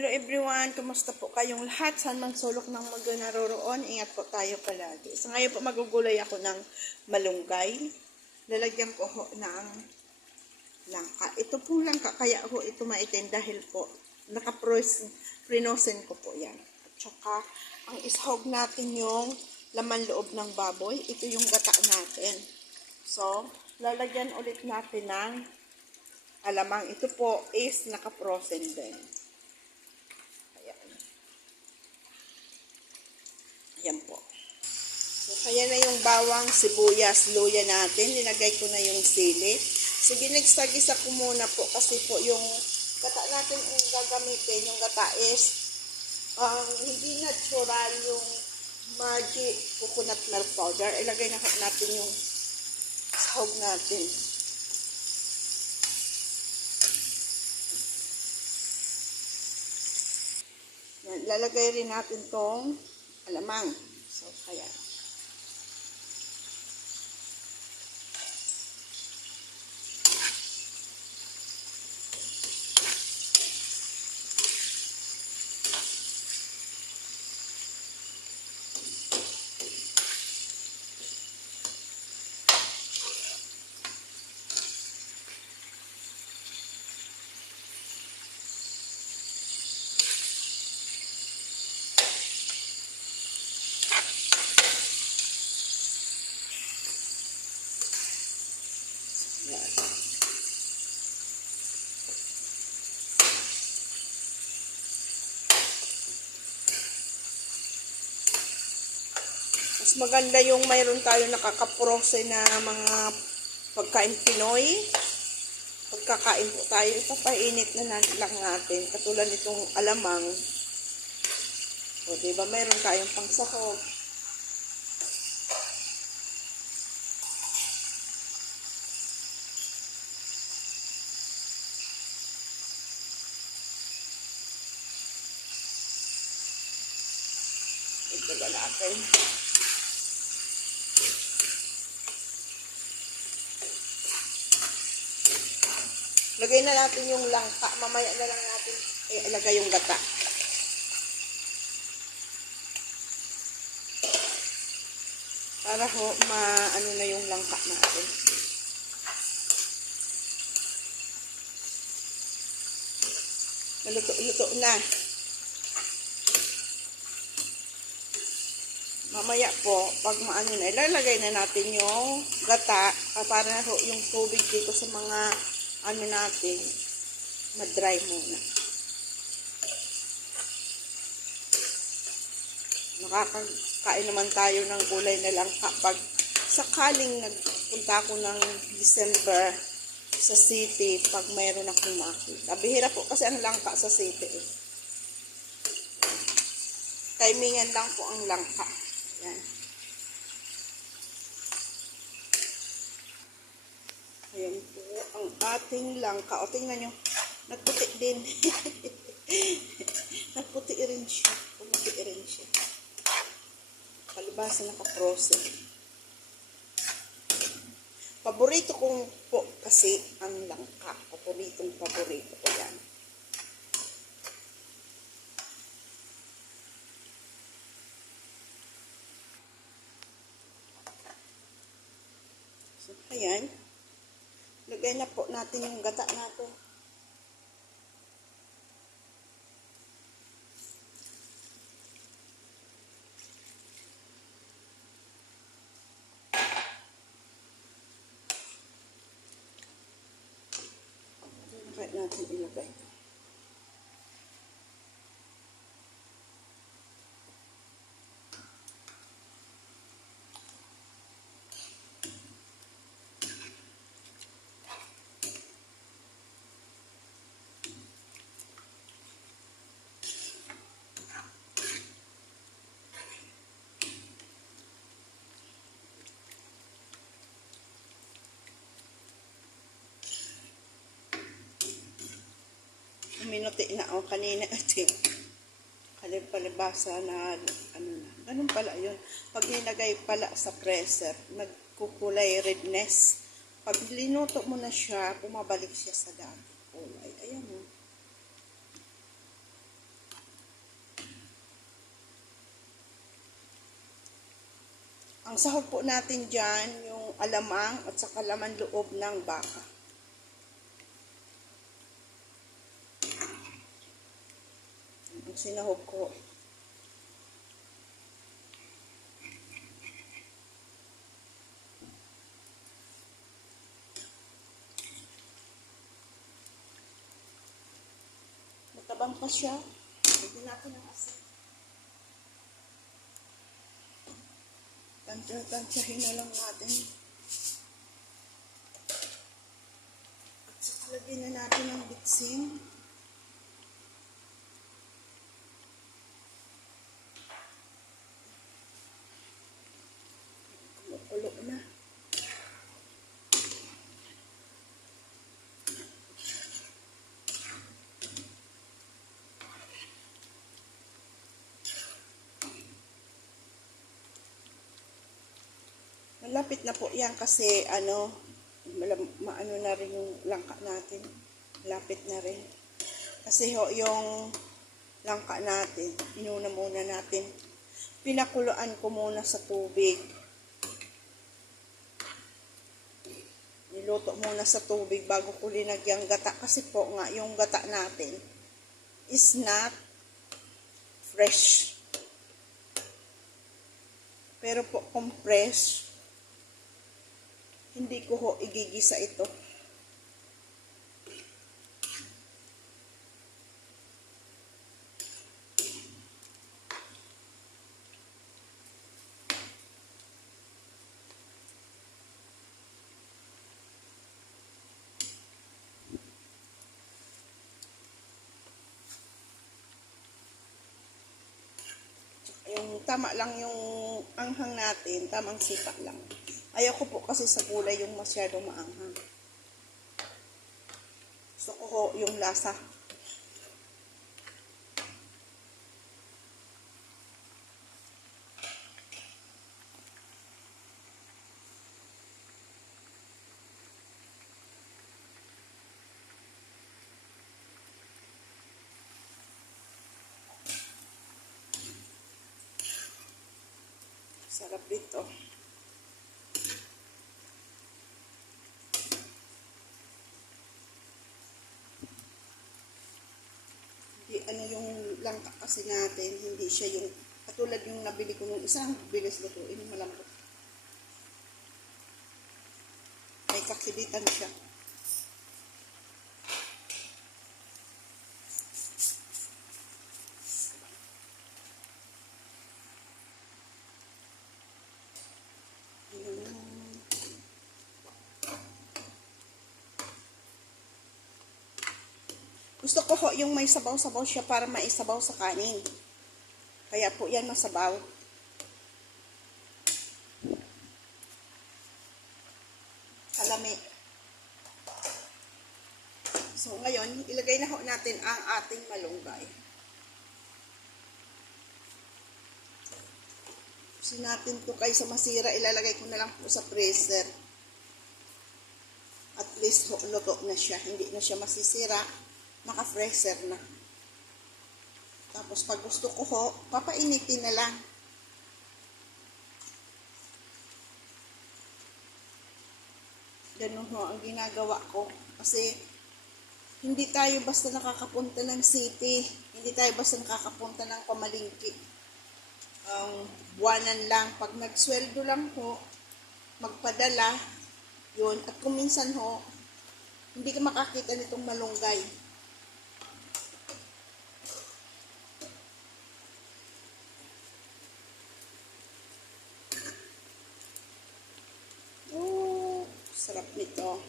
Hello everyone, kumusta po kayong lahat? Saan mang sulok ng mundo naroroon, ingat po tayo palagi. So ngayon po magugulay ako ng malunggay. Lalagyan ko ho ng langka. Ito pong langka, kaya ho ito maitim dahil po naka-prinosen ko po yan. At saka ang ishog natin yung laman loob ng baboy. Ito yung gata natin. So lalagyan ulit natin ng alamang. Ito po is naka-frozen din. Ayan po. So, kaya na yung bawang, sibuyas, luya natin. Nilagay ko na yung sili. So, ginagsagisa ko muna po kasi po yung gata natin ang gagamitin. Yung gata is hindi natural yung magic coconut milk powder. Ilagay na natin yung sahog natin. Lalagay rin natin tong alamang. So, kaya. Mas maganda yung mayroon tayo nakakaprose na mga pagkain Pinoy. Pagkakain po tayo, ipapainit na lang natin. Katulad nitong alamang. O, diba, mayroon tayong pangsahog. Ito ba natin? Lagay na natin yung langka. Mamaya na lang natin ilagay yung gata. Para ho, maano na yung langka natin. Naluto na. Mamaya po, pag maano na, ilalagay na natin yung gata para ho yung tubig dito sa mga ano natin, ma-dry muna. Nakakain naman tayo ng gulay na lang kapag sakaling nagpunta ako ng December sa city pag mayroon akong makita. Bihira po kasi ang langka sa city. Timingan lang po ang langka. Yan. Ayan po ang ating langka. O, tingnan nyo. Nagputi din. Nagputi rin siya. Pumuti rin siya. Palibasa naka-frozen. Paborito kong po kasi ang langka. Paborito ko yan. So, ayan. Lagay na po natin yung gata natin. Lagay natin ilagay. Minuti na o kanina ating palibasa na ano na. Ganun pala yun. Pag nilagay pala sa freezer, nagkukulay redness. Pag linuto mo na siya, bumabalik siya sa dati kulay. Ayan o. Ang sahog po natin dyan, yung alamang at saka laman loob ng baka. Ang sinahog ko. Matabang pa siya. Lagyan natin ng asin. Tansyahin na lang natin. At saka lagyan na natin ng bitsin. Kumukulo na. Malapit na po yan kasi maano na rin yung langka natin. Malapit na rin. Kasi yung langka natin, inuna muna natin. Pinakuluan ko muna sa tubig. Niluto muna sa tubig bago ko linagyang gata. Kasi po nga, yung gata natin is not fresh. Pero po, compressed. Hindi ko ho igigisa ito. Yung tama lang yung anghang natin, tamang sipa lang. Ayaw ko po kasi sa gulay yung masyadong maanghang. Gusto ko ho yung lasa. Sarap dito. Yung langka kasi natin, hindi siya yung katulad yung nabili ko nung isang bilis lutuin, malambot. May kakibitan siya. Gusto ko ho yung may sabaw-sabaw siya para maisabaw sa kanin. Kaya po yan masabaw. Kalami. So ngayon, ilagay na ho natin ang ating malunggay. Kasi natin to kaysa masira, ilalagay ko na lang po sa freezer. At least ho, luto na siya. Hindi na siya masisira. Naka-freezer na. Tapos pag gusto ko ho, papainitin na lang. Ganun ho ang ginagawa ko. Kasi hindi tayo basta nakakapunta ng city. Hindi tayo basta nakakapunta ng pamalingki. Buwanan lang. Pag nagsweldo lang ho, magpadala, yun. At kung minsan ho, hindi ka makakita nitong malunggay. Sarap nito.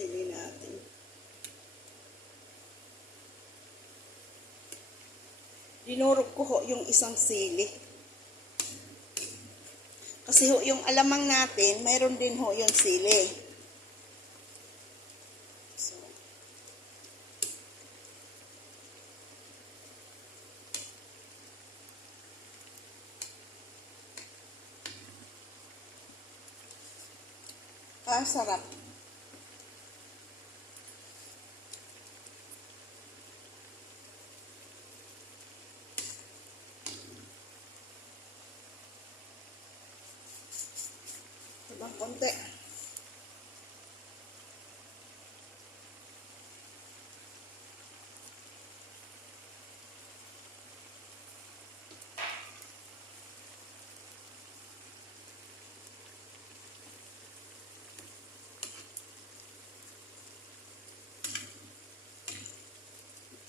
sili natin. Dinurog ko ho yung isang sili. Kasi ho, yung alamang natin, mayroon din ho yung sili. So, sarap. Ibang konti.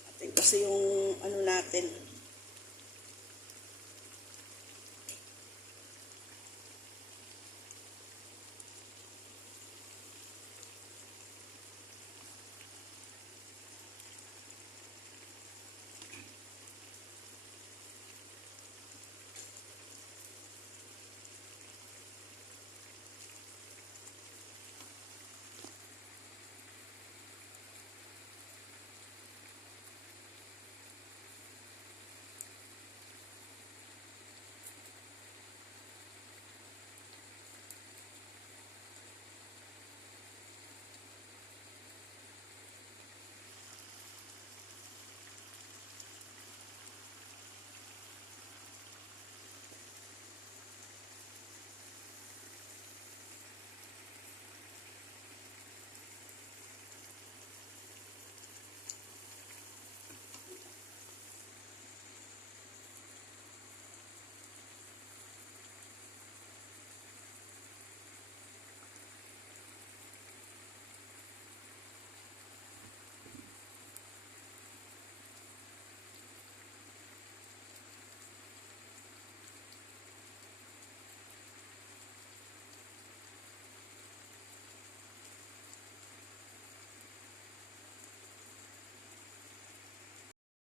Atin kasi yung ano natin,